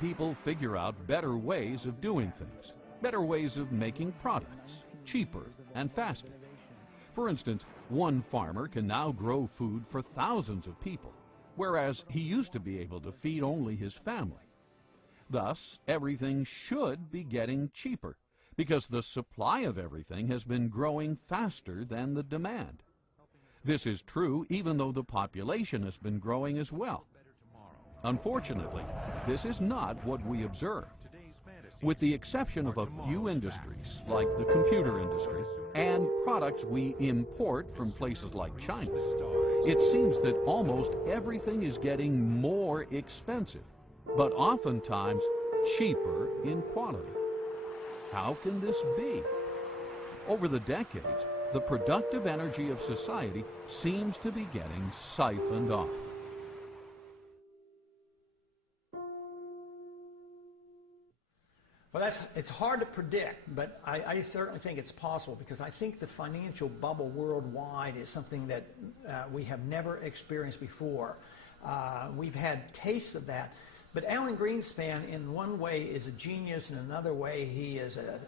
people figure out better ways of doing things, better ways of making products, cheaper and faster. For instance, one farmer can now grow food for thousands of people, whereas he used to be able to feed only his family. Thus, everything should be getting cheaper, because the supply of everything has been growing faster than the demand. This is true even though the population has been growing as well. Unfortunately, this is not what we observed. With the exception of a few industries, like the computer industry, and products we import from places like China, it seems that almost everything is getting more expensive, but oftentimes cheaper in quality. How can this be? Over the decades, the productive energy of society seems to be getting siphoned off. Well, it's hard to predict, but I certainly think it's possible, because I think the financial bubble worldwide is something that we have never experienced before. We've had tastes of that, but Alan Greenspan in one way is a genius, and in another way he is an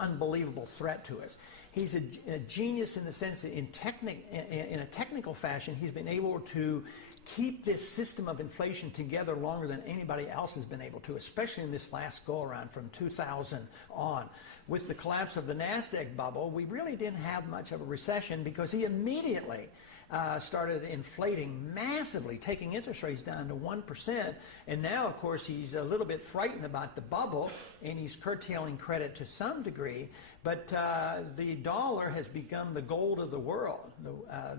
unbelievable threat to us. He's a genius in the sense that in a technical fashion he's been able to keep this system of inflation together longer than anybody else has been able to, especially in this last go-around from 2000 on. With the collapse of the NASDAQ bubble, we really didn't have much of a recession, because he immediately started inflating massively, taking interest rates down to 1%, and now, of course, he's a little bit frightened about the bubble, and he's curtailing credit to some degree, but the dollar has become the gold of the world.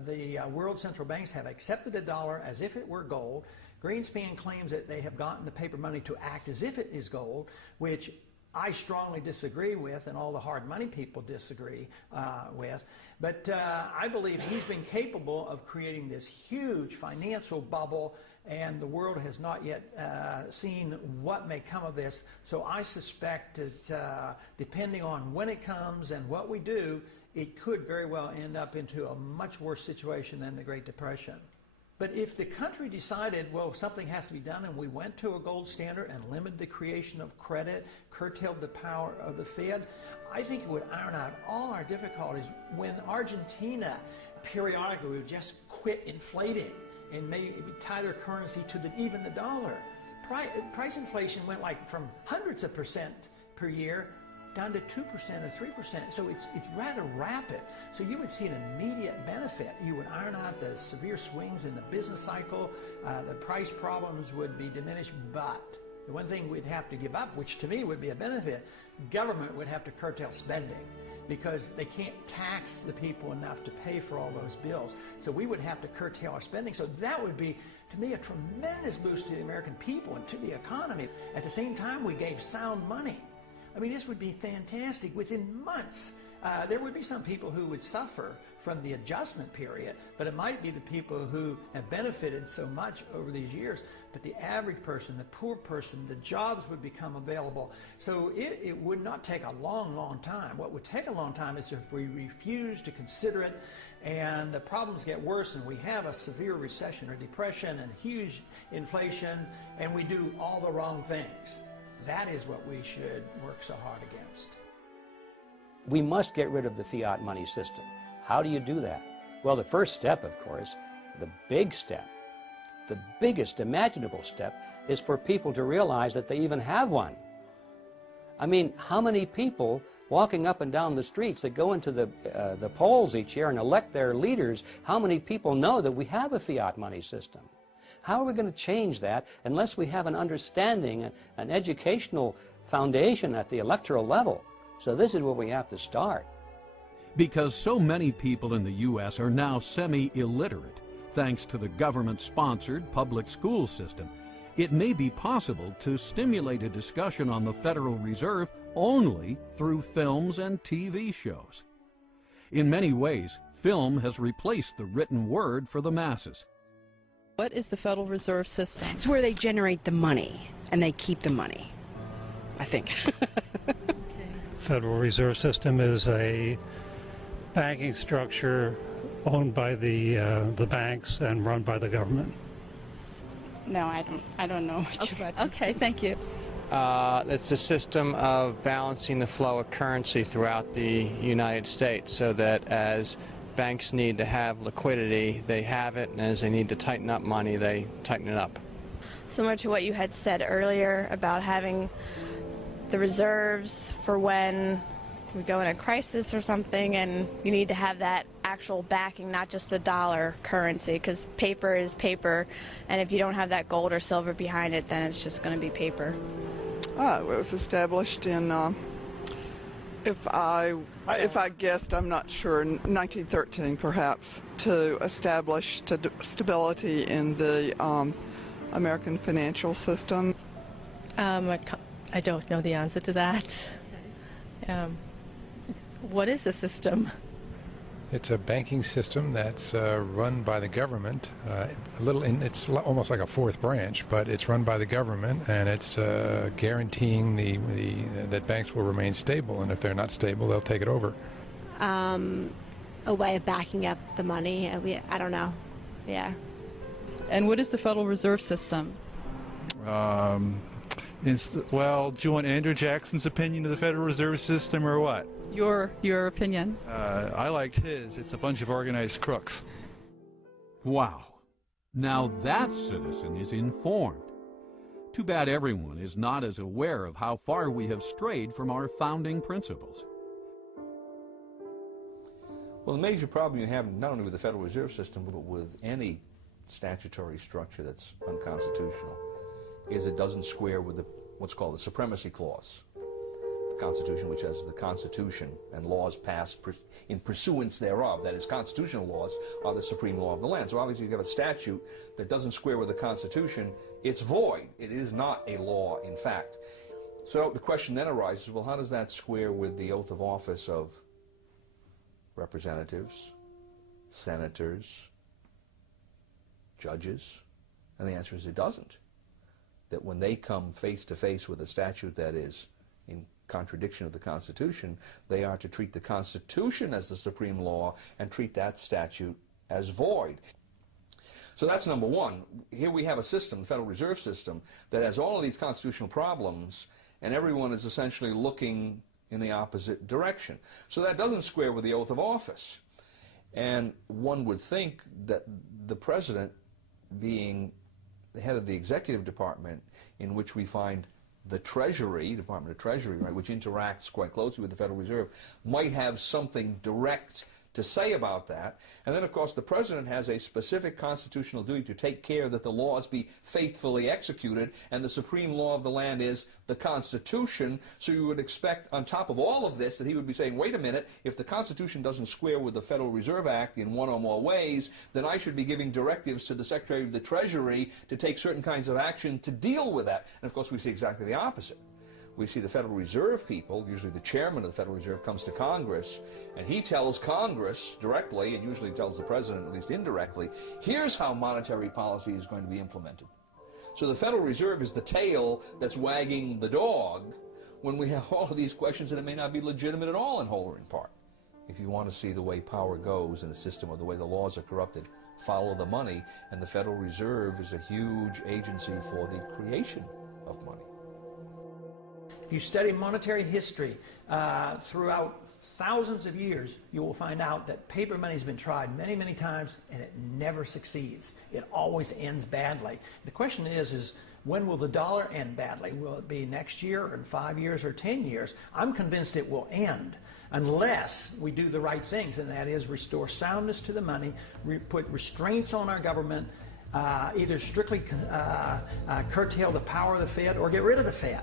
The world central banks have accepted the dollar as if it were gold. Greenspan claims that they have gotten the paper money to act as if it is gold, which I strongly disagree with, and all the hard money people disagree with. But I believe he's been capable of creating this huge financial bubble, and the world has not yet seen what may come of this. So I suspect that depending on when it comes and what we do, it could very well end up into a much worse situation than the Great Depression. But if the country decided, well, something has to be done, and we went to a gold standard and limited the creation of credit, curtailed the power of the Fed, I think it would iron out all our difficulties. When Argentina periodically would just quit inflating and maybe tie their currency to even the dollar, price inflation went like from hundreds of percent per year down to 2% or 3%. So it's rather rapid. So you would see an immediate benefit. You would iron out the severe swings in the business cycle. The price problems would be diminished. But the one thing we'd have to give up, which to me would be a benefit, government would have to curtail spending, because they can't tax the people enough to pay for all those bills. So we would have to curtail our spending. So that would be, to me, a tremendous boost to the American people and to the economy. At the same time, we gave sound money. I mean, this would be fantastic. Within months, there would be some people who would suffer from the adjustment period, but it might be the people who have benefited so much over these years. But the average person, the poor person, the jobs would become available. So it would not take a long, long time. What would take a long time is if we refuse to consider it, and the problems get worse, and we have a severe recession or depression and huge inflation, and we do all the wrong things. That is what we should work so hard against. We must get rid of the fiat money system. How do you do that? Well, the first step, of course, the big step, the biggest imaginable step, is for people to realize that they even have one. I mean, how many people walking up and down the streets that go into the polls each year and elect their leaders, how many people know that we have a fiat money system? How are we going to change that unless we have an understanding, an educational foundation at the electoral level? So this is where we have to start. Because so many people in the U.S. are now semi-illiterate, thanks to the government-sponsored public school system, it may be possible to stimulate a discussion on the Federal Reserve only through films and TV shows. In many ways, film has replaced the written word for the masses. What is the Federal Reserve System? It's where they generate the money, and they keep the money, I think. Federal Reserve System is a banking structure owned by the banks and run by the government. No, I don't know much about this. Okay, thank you. It's a system of balancing the flow of currency throughout the United States so that as banks need to have liquidity, they have it, and as they need to tighten up money, they tighten it up. Similar to what you had said earlier about having the reserves for when we go in a crisis or something, and you need to have that actual backing, not just the dollar currency, because paper is paper, and if you don't have that gold or silver behind it, then it's just going to be paper. It was established in, if I guessed, I'm not sure, 1913 perhaps, to establish stability in the American financial system. I don't know the answer to that. What is the system? It's a banking system that's run by the government. It's almost like a fourth branch, but it's run by the government, and it's guaranteeing that banks will remain stable. And if they're not stable, they'll take it over. A way of backing up the money. I don't know. Yeah. And what is the Federal Reserve System? Well, do you want Andrew Jackson's opinion of the Federal Reserve System or what? Your opinion? I liked his. It's a bunch of organized crooks. Wow. Now that citizen is informed. Too bad everyone is not as aware of how far we have strayed from our founding principles. Well, the major problem you have not only with the Federal Reserve System, but with any statutory structure that's unconstitutional, is it doesn't square with what's called the Supremacy Clause. The Constitution, which has the Constitution and laws passed in pursuance thereof, that is, constitutional laws are the supreme law of the land. So obviously you have a statute that doesn't square with the Constitution, it's void. It is not a law, in fact. So the question then arises, well, how does that square with the oath of office of representatives, senators, judges? And the answer is it doesn't. That when they come face to face with a statute that is in contradiction of the Constitution, they are to treat the Constitution as the supreme law and treat that statute as void. So that's number one. Here we have a system, the Federal Reserve System, that has all of these constitutional problems, and everyone is essentially looking in the opposite direction. So that doesn't square with the oath of office. And one would think that the president, being the head of the executive department, in which we find the Treasury, Department of Treasury, right, which interacts quite closely with the Federal Reserve, might have something direct to say about that. And then, of course, the president has a specific constitutional duty to take care that the laws be faithfully executed, and the supreme law of the land is the Constitution. So you would expect, on top of all of this, that he would be saying, wait a minute, if the Constitution doesn't square with the Federal Reserve Act in one or more ways, then I should be giving directives to the Secretary of the Treasury to take certain kinds of action to deal with that. And, of course, we see exactly the opposite. We see the Federal Reserve people, usually the chairman of the Federal Reserve comes to Congress, and he tells Congress directly, and usually tells the president at least indirectly, here's how monetary policy is going to be implemented. So the Federal Reserve is the tail that's wagging the dog when we have all of these questions that it may not be legitimate at all in whole or in part. If you want to see the way power goes in a system or the way the laws are corrupted, follow the money, and the Federal Reserve is a huge agency for the creation of money. If you study monetary history throughout thousands of years, you will find out that paper money has been tried many, many times, and it never succeeds. It always ends badly. The question is when will the dollar end badly? Will it be next year, or in 5 years, or 10 years? I'm convinced it will end unless we do the right things, and that is restore soundness to the money, put restraints on our government, either strictly curtail the power of the Fed or get rid of the Fed.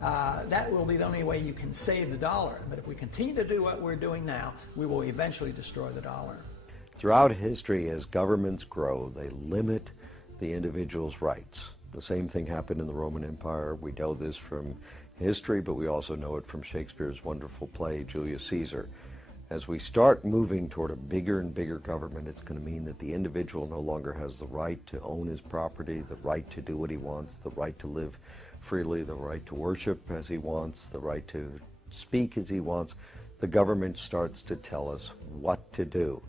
That will be the only way you can save the dollar. But if we continue to do what we're doing now, we will eventually destroy the dollar. Throughout history, as governments grow, they limit the individual's rights. The same thing happened in the Roman Empire. We know this from history, but we also know it from Shakespeare's wonderful play, Julius Caesar. As we start moving toward a bigger and bigger government, it's going to mean that the individual no longer has the right to own his property, the right to do what he wants, the right to live freely, the right to worship as he wants, the right to speak as he wants. The government starts to tell us what to do.